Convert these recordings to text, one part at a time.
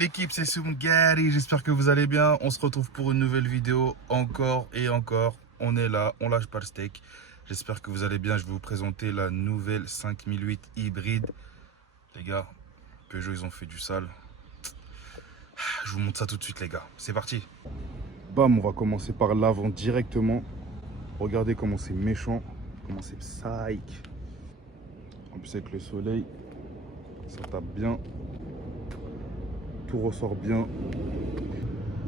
l'équipe, c'est Soumgari, j'espère que vous allez bien. On se retrouve pour une nouvelle vidéo, encore et encore. On est là, on lâche pas le steak. J'espère que vous allez bien. Je vais vous présenter la nouvelle 5008 hybride. Les gars, Peugeot, ils ont fait du sale. Je vous montre ça tout de suite, les gars. C'est parti. Bam, on va commencer par l'avant directement. Regardez comment c'est méchant, comment c'est psych. En plus, avec le soleil, ça tape bien. Tout ressort bien.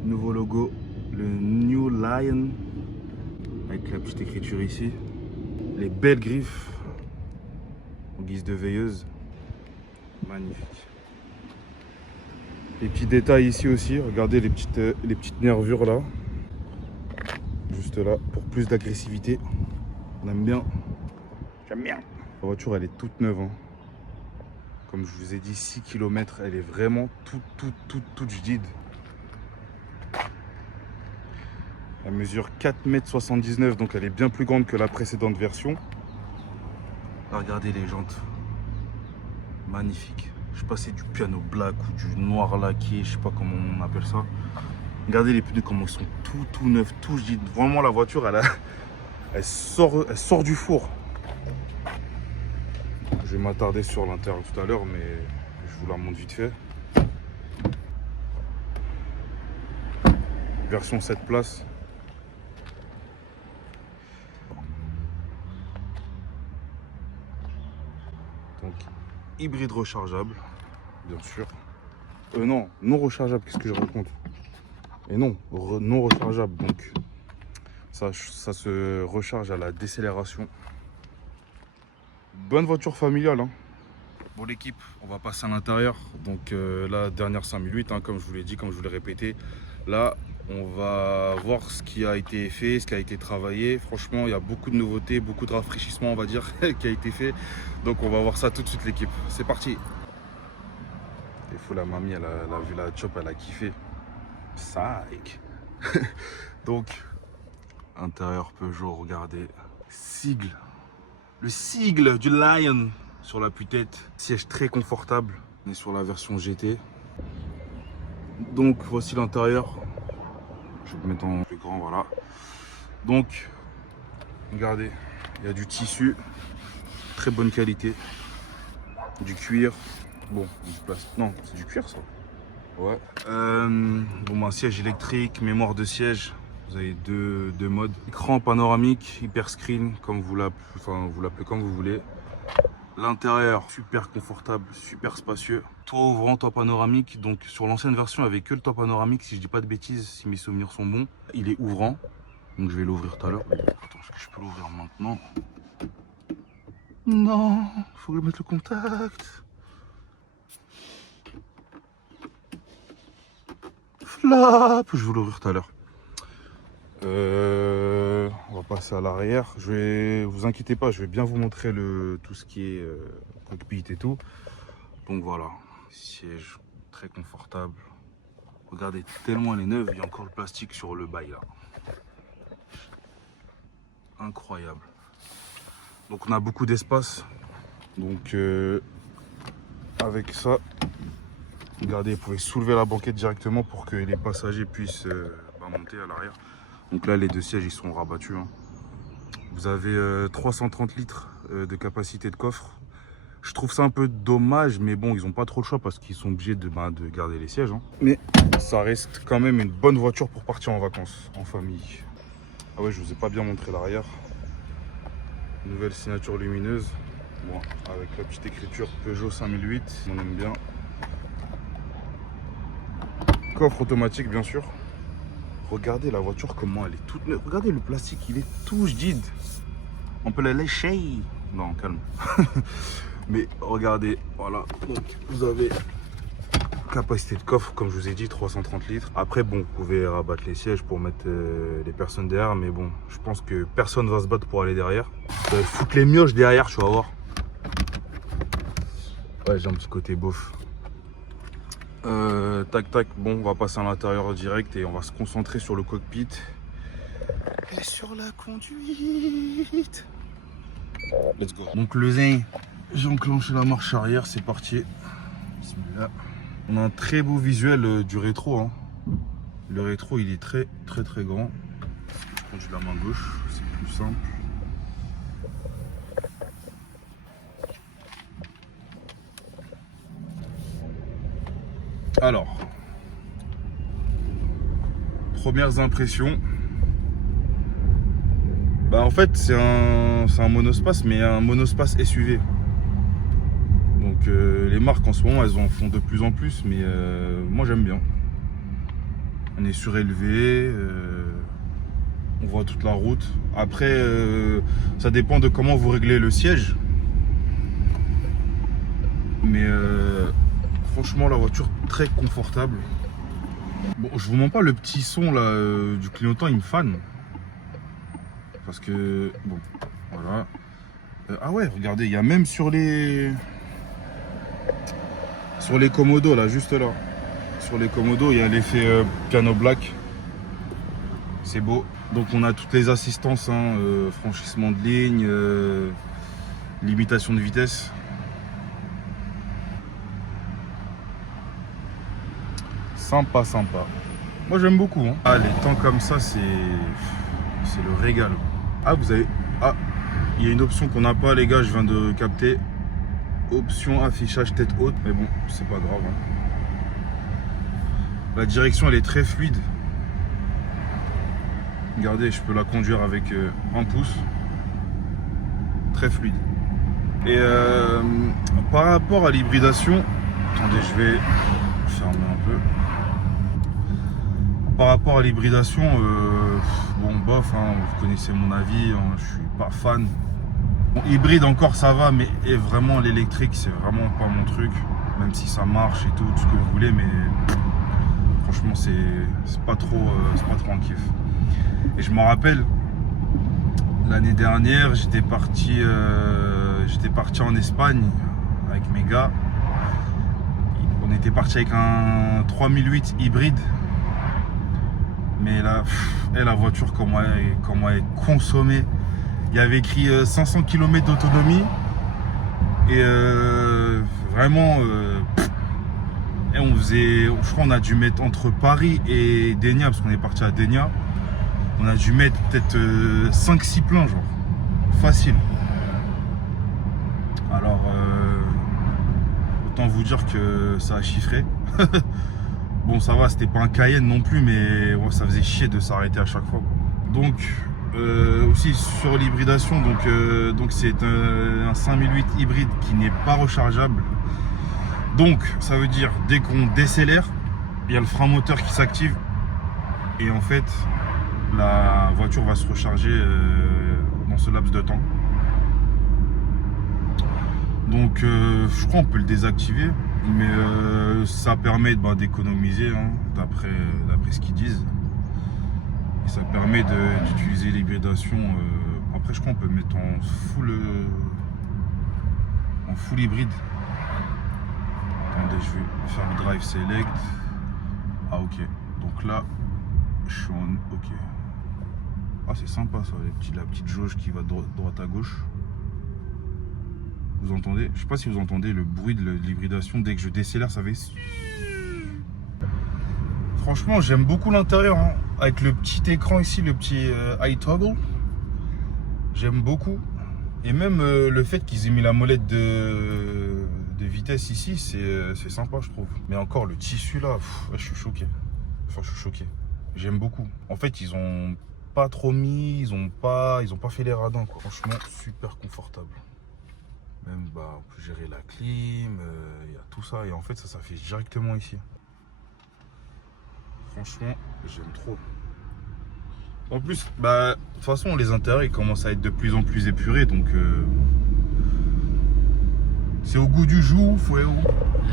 Nouveau logo, le New Lion, avec la petite écriture ici. Les belles griffes en guise de veilleuse. Magnifique. Les petits détails ici aussi, regardez les petites nervures là. Juste là, pour plus d'agressivité. On aime bien. J'aime bien. La voiture, elle est toute neuve, hein. Comme je vous ai dit, 6 km, elle est vraiment toute jaded. Elle mesure 4,79 m, donc elle est bien plus grande que la précédente version. Là, regardez les jantes. Magnifique. Je sais pas si c'est du piano black ou du noir laqué, je sais pas comment on appelle ça. Regardez les pneus, comment ils sont tout neufs, tout jaded. Vraiment, la voiture, elle sort du four. Je vais m'attarder sur l'intérieur tout à l'heure, mais je vous la montre vite fait. Version 7 places. Donc, hybride rechargeable, bien sûr. Non rechargeable, qu'est-ce que je raconte? Et non rechargeable, donc ça se recharge à la décélération. Bonne voiture familiale, hein. Bon l'équipe, on va passer à l'intérieur. Donc la dernière 5008, hein, comme je vous l'ai dit, comme je vous l'ai répété. Là, on va voir ce qui a été fait, ce qui a été travaillé. Franchement, il y a beaucoup de nouveautés, beaucoup de rafraîchissements, on va dire, qui a été fait. Donc on va voir ça tout de suite l'équipe. C'est parti. Il faut la mamie, elle a vu la chop, elle a kiffé. Psych. Donc, intérieur Peugeot, regardez. Sigle. Le sigle du Lion sur l'appui-tête. Siège très confortable. On est sur la version GT. Donc voici l'intérieur. Je vais vous mettre en plus grand, voilà. Donc, regardez, il y a du tissu. Très bonne qualité. Du cuir. Bon, du plastique. Non, c'est du cuir ça. Ouais. Bon, un siège électrique, mémoire de siège. Vous avez deux modes. Écran panoramique, hyper screen, comme vous l'appelez comme vous voulez. L'intérieur, super confortable, super spacieux. Toit ouvrant, toit panoramique. Donc sur l'ancienne version, il n'y avait que le toit panoramique, si je dis pas de bêtises, si mes souvenirs sont bons. Il est ouvrant, donc je vais l'ouvrir tout à l'heure. Attends, est-ce que je peux l'ouvrir maintenant? Non, il faut mettre le contact. Flap, je vais l'ouvrir tout à l'heure. On va passer à l'arrière. Vous inquiétez pas, je vais bien vous montrer tout ce qui est cockpit et tout. Donc voilà, siège très confortable. Regardez, tellement elle est neuve, il y a encore le plastique sur le bail là. Incroyable. Donc on a beaucoup d'espace. Donc avec ça, regardez, vous pouvez soulever la banquette directement pour que les passagers puissent monter à l'arrière. Donc là, les deux sièges, ils sont rabattus, hein. Vous avez 330 litres de capacité de coffre. Je trouve ça un peu dommage, mais bon, ils n'ont pas trop le choix parce qu'ils sont obligés de garder les sièges, hein. Mais ça reste quand même une bonne voiture pour partir en vacances, en famille. Ah ouais, je vous ai pas bien montré l'arrière. Nouvelle signature lumineuse. Bon, avec la petite écriture Peugeot 5008, on aime bien. Coffre automatique, bien sûr. Regardez la voiture, comment elle est toute neuve. Regardez le plastique, il est tout jaded. On peut la lécher. Non, calme. Mais regardez, voilà. Donc vous avez capacité de coffre, comme je vous ai dit, 330 litres. Après, bon, vous pouvez rabattre les sièges pour mettre les personnes derrière. Mais bon, je pense que personne va se battre pour aller derrière. Vous allez foutre les mioches derrière, tu vas voir. Ouais, j'ai un petit côté beauf. Tac, bon, on va passer à l'intérieur direct et on va se concentrer sur le cockpit et sur la conduite. Let's go. Donc le zin, j'ai enclenché la marche arrière, c'est parti. Bismillah. On a un très beau visuel du rétro. Hein. Le rétro, il est très grand. Je conduis de la main gauche, c'est plus simple. Alors, premières impressions. Bah en fait c'est un monospace, mais un monospace SUV. Donc les marques en ce moment elles en font de plus en plus, mais moi j'aime bien. On est surélevé, on voit toute la route. Après ça dépend de comment vous réglez le siège. Mais franchement la voiture très confortable. Bon, je vous mens pas, le petit son là du clignotant il me fane. Parce que bon voilà. Ah ouais, regardez, il y a même sur les commodos là, juste là. Sur les commodos, il y a l'effet piano black. C'est beau. Donc on a toutes les assistances, hein, franchissement de ligne, limitation de vitesse. Sympa. Moi j'aime beaucoup. Hein. Ah, les temps comme ça, c'est le régal. Ah, vous avez... Ah, il y a une option qu'on n'a pas, les gars, je viens de capter. Option affichage tête haute. Mais bon, c'est pas grave. Hein. La direction, elle est très fluide. Regardez, je peux la conduire avec un pouce. Très fluide. Et par rapport à l'hybridation... Attendez, je vais fermer un peu. Par rapport à l'hybridation, bon bof, hein, vous connaissez mon avis, hein, je suis pas fan. Bon, hybride encore ça va, mais vraiment l'électrique c'est vraiment pas mon truc. Même si ça marche et tout ce que vous voulez, mais franchement c'est pas trop un kiff. Et je me rappelle l'année dernière, j'étais parti en Espagne avec mes gars. On était parti avec un 3008 hybride. Mais là, la voiture, comment elle est consommée. Il y avait écrit 500 km d'autonomie. Et vraiment, et on faisait, je crois qu'on a dû mettre entre Paris et Dénia, parce qu'on est parti à Dénia. On a dû mettre peut-être 5-6 pleins, genre. Facile. Alors, autant vous dire que ça a chiffré. Bon, ça va, c'était pas un Cayenne non plus, mais ouais, ça faisait chier de s'arrêter à chaque fois. Donc, aussi sur l'hybridation, donc c'est un 5008 hybride qui n'est pas rechargeable. Donc, ça veut dire dès qu'on décélère, il y a le frein moteur qui s'active et en fait, la voiture va se recharger dans ce laps de temps. Donc, je crois qu'on peut le désactiver. Mais ça permet d'économiser, hein, d'après ce qu'ils disent. Et ça permet d'utiliser l'hybridation. Après, je crois qu'on peut mettre en full hybride. Attendez, je vais faire le drive select. Ah, ok. Donc là, je suis en ok. Ah, c'est sympa ça, la petite jauge qui va droite à gauche. Vous entendez? Je sais pas si vous entendez le bruit de l'hybridation. Dès que je décélère, ça fait... Franchement, j'aime beaucoup l'intérieur. Hein. Avec le petit écran ici, le petit iToggle. J'aime beaucoup. Et même le fait qu'ils aient mis la molette de vitesse ici, c'est sympa, je trouve. Mais encore, le tissu là, je suis choqué. Enfin, je suis choqué. J'aime beaucoup. En fait, ils ont pas trop mis, ils ont pas fait les radins, quoi. Franchement, super confortable. Même on peut gérer la clim, il y a tout ça et en fait ça s'affiche directement ici. Franchement, j'aime trop. En plus, de toute façon les intérieurs ils commencent à être de plus en plus épurés, donc c'est au goût du jour, frérot.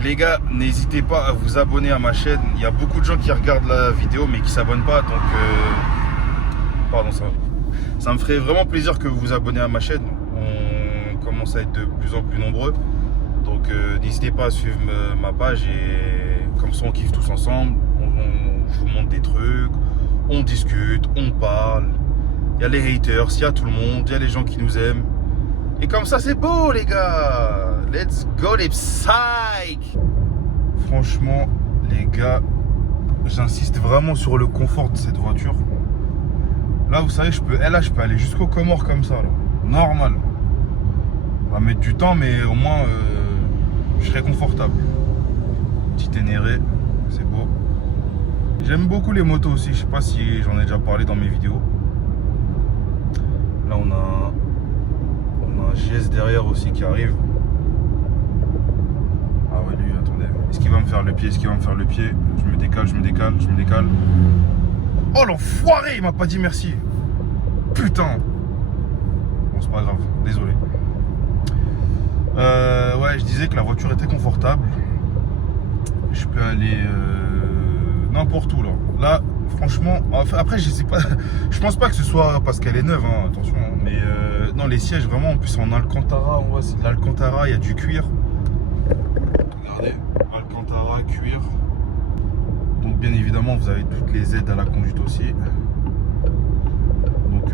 Les gars, n'hésitez pas à vous abonner à ma chaîne. Il y a beaucoup de gens qui regardent la vidéo mais qui s'abonnent pas, donc pardon, ça me ferait vraiment plaisir que vous vous abonnez à ma chaîne. Commence à être de plus en plus nombreux, donc n'hésitez pas à suivre ma page et comme ça on kiffe tous ensemble, je vous montre des trucs, on discute, on parle, il y a les haters, il y a tout le monde, il y a les gens qui nous aiment et comme ça c'est beau les gars. Let's go les psych. franchement, les gars, j'insiste vraiment sur le confort de cette voiture. Là, vous savez, je peux aller jusqu'aux Comores comme ça, là. Normal. Ça va mettre du temps, mais au moins, je serai confortable. Petit Ténéré, c'est beau. J'aime beaucoup les motos aussi. Je sais pas si j'en ai déjà parlé dans mes vidéos. Là, on a un GS derrière aussi qui arrive. Ah ouais, lui, attendez. Est-ce qu'il va me faire le pied? Je me décale. Oh l'enfoiré, il m'a pas dit merci. Putain. Bon, c'est pas grave, désolé. Ouais, je disais que la voiture était confortable. Je peux aller n'importe où là. Là, franchement, après je sais pas. Je pense pas que ce soit parce qu'elle est neuve, hein, attention. Hein, mais non, les sièges vraiment, en plus en Alcantara, on voit c'est de l'Alcantara, il y a du cuir. Regardez, Alcantara, cuir. Donc bien évidemment, vous avez toutes les aides à la conduite aussi. Donc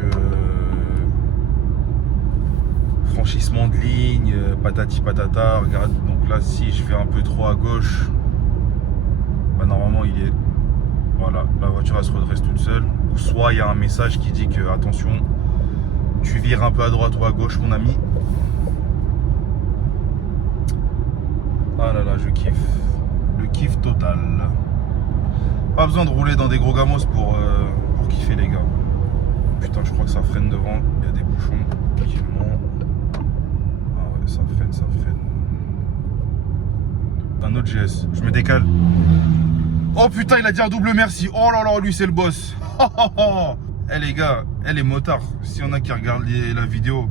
franchissement de ligne, patati patata. Regarde, donc là si je fais un peu trop à gauche, bah normalement il est, voilà, la voiture elle se redresse toute seule. Ou soit il y a un message qui dit que attention, tu vires un peu à droite ou à gauche mon ami. Ah là là, je kiffe, le kiff total. Pas besoin de rouler dans des gros gamos pour kiffer les gars. Putain, je crois que ça freine devant, il y a des bouchons tranquillement. Ah ouais, ça freine. Un autre GS, je me décale. Oh putain, il a dit un double merci. Oh là là, lui c'est le boss. Eh les gars, les motards, s'il y en a qui regardent la vidéo,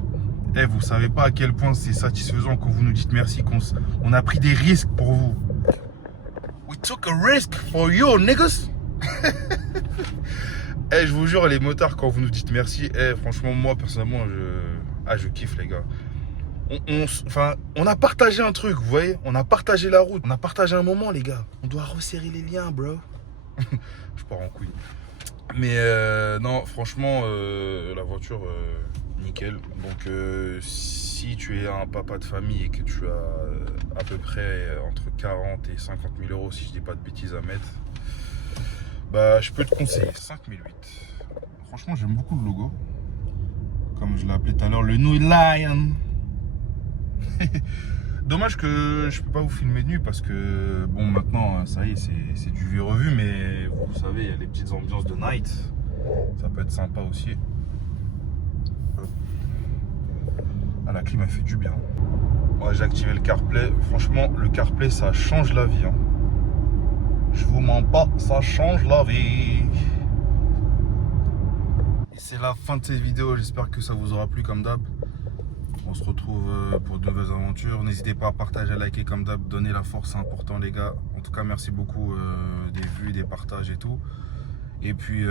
vous savez pas à quel point c'est satisfaisant quand vous nous dites merci, qu'on a pris des risques pour vous. We took a risk for you, niggas. Je vous jure, les motards, quand vous nous dites merci, franchement, moi, personnellement, je kiffe, les gars. On a partagé un truc, vous voyez. On a partagé la route. On a partagé un moment, les gars. On doit resserrer les liens, bro. Je pars en couille. Mais non, franchement, la voiture, nickel. Donc, si tu es un papa de famille et que tu as à peu près entre 40 et 50 000 euros, si je dis pas de bêtises à mettre, bah, je peux te conseiller 5008. Franchement, j'aime beaucoup le logo. Comme je l'ai appelé tout à l'heure, le New Lion. Dommage que je peux pas vous filmer de nuit parce que, bon, maintenant, ça y est, c'est du vu et revu. Mais vous savez, il y a les petites ambiances de night. Ça peut être sympa aussi. Ah, la clim, elle fait du bien. Ouais, j'ai activé le CarPlay. Franchement, le CarPlay, ça change la vie. Hein. Je vous mens pas, ça change la vie. Et c'est la fin de cette vidéo. J'espère que ça vous aura plu comme d'hab. On se retrouve pour de nouvelles aventures. N'hésitez pas à partager, à liker comme d'hab. Donner la force, c'est important les gars. En tout cas, merci beaucoup des vues, des partages et tout. Et puis,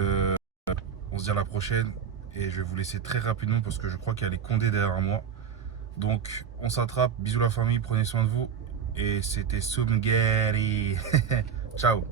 on se dit à la prochaine. Et je vais vous laisser très rapidement parce que je crois qu'il y a les Condés derrière moi. Donc, on s'attrape. Bisous la famille, prenez soin de vous. Et c'était Sumgeri. Ciao.